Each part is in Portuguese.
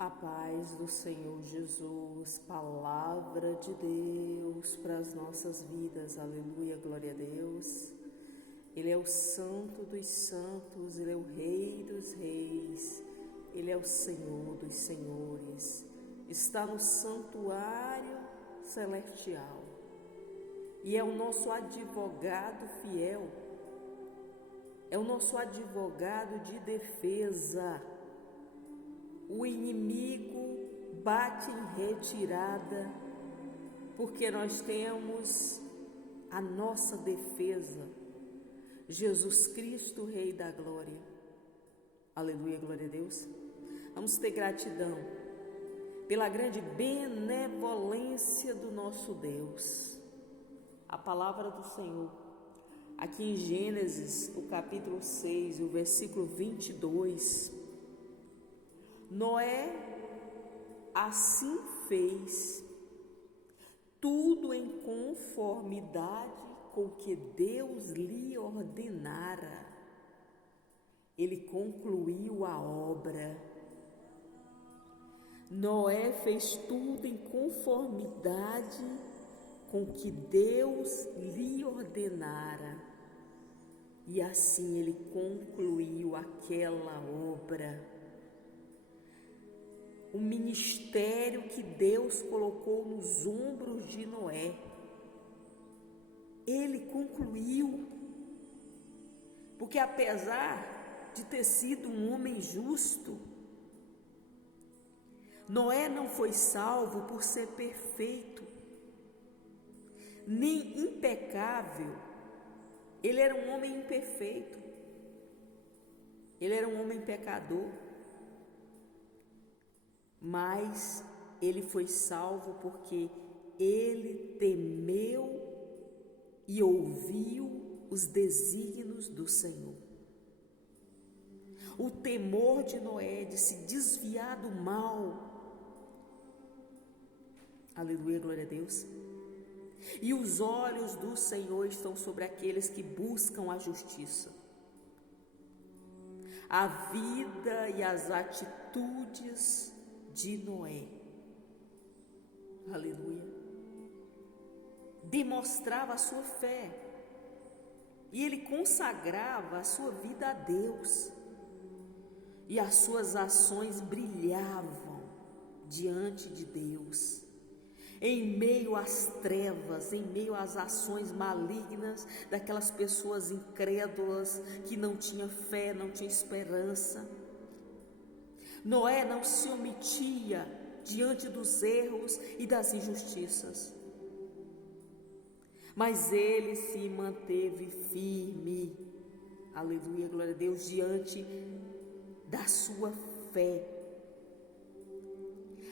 A paz do Senhor Jesus, palavra de Deus para as nossas vidas, aleluia, glória a Deus. Ele é o Santo dos Santos, Ele é o Rei dos Reis, Ele é o Senhor dos Senhores, está no santuário celestial e é o nosso advogado fiel, é o nosso advogado de defesa. O inimigo bate em retirada, porque nós temos a nossa defesa, Jesus Cristo, Rei da Glória. Aleluia, glória a Deus. Vamos ter gratidão pela grande benevolência do nosso Deus. A palavra do Senhor, aqui em Gênesis, o capítulo 6, o versículo 22, Noé assim fez, tudo em conformidade com o que Deus lhe ordenara. Ele concluiu a obra. Noé fez tudo em conformidade com o que Deus lhe ordenara. E assim ele concluiu aquela obra. O ministério que Deus colocou nos ombros de Noé, ele concluiu, porque apesar de ter sido um homem justo, Noé não foi salvo por ser perfeito, nem impecável. Ele era um homem imperfeito, ele era um homem pecador, mas ele foi salvo porque ele temeu e ouviu os desígnios do Senhor. O temor de Noé de se desviar do mal, aleluia, glória a Deus. E os olhos do Senhor estão sobre aqueles que buscam a justiça. A vida e as atitudes de Noé, aleluia, demonstrava a sua fé e ele consagrava a sua vida a Deus e as suas ações brilhavam diante de Deus, em meio às trevas, em meio às ações malignas daquelas pessoas incrédulas que não tinham fé, não tinham esperança. Noé não se omitia diante dos erros e das injustiças, mas ele se manteve firme, aleluia, glória a Deus, diante da sua fé.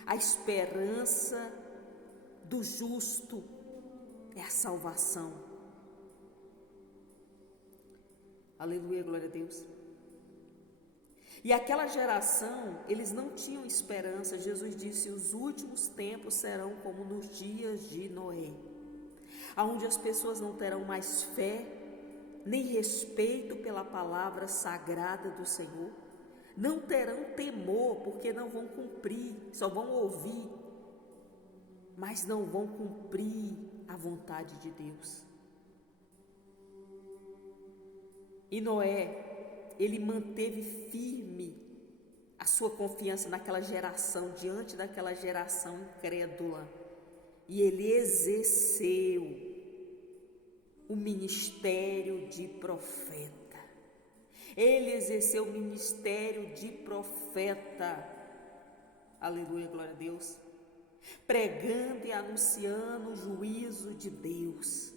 A esperança do justo é a salvação, aleluia, glória a Deus. E aquela geração, eles não tinham esperança. Jesus disse: os últimos tempos serão como nos dias de Noé, onde as pessoas não terão mais fé, nem respeito pela palavra sagrada do Senhor, não terão temor, porque não vão cumprir, só vão ouvir, mas não vão cumprir a vontade de Deus. E Noé, ele manteve firme a sua confiança naquela geração, diante daquela geração incrédula, e ele exerceu o ministério de profeta. Ele exerceu o ministério de profeta, aleluia, glória a Deus, pregando e anunciando o juízo de Deus,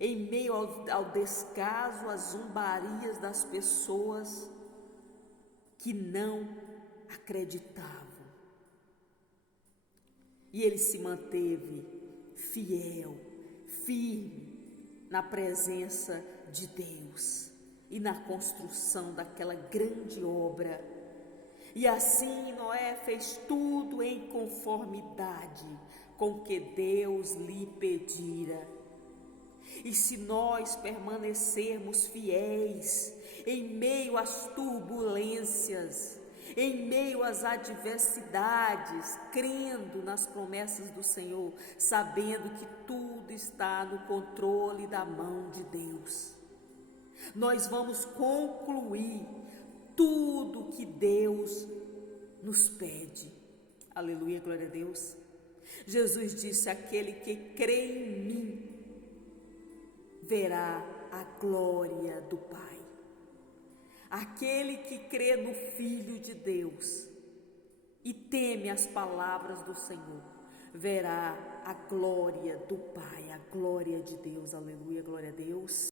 em meio ao descaso, às zombarias das pessoas que não acreditavam. E ele se manteve fiel, firme na presença de Deus e na construção daquela grande obra. E assim Noé fez tudo em conformidade com o que Deus lhe pedira. E se nós permanecermos fiéis em meio às turbulências, em meio às adversidades, crendo nas promessas do Senhor, sabendo que tudo está no controle da mão de Deus. Nós vamos concluir tudo que Deus nos pede. Aleluia, glória a Deus. Jesus disse: aquele que crê em mim verá a glória do Pai. Aquele que crê no Filho de Deus e teme as palavras do Senhor verá a glória do Pai, a glória de Deus. Aleluia, glória a Deus.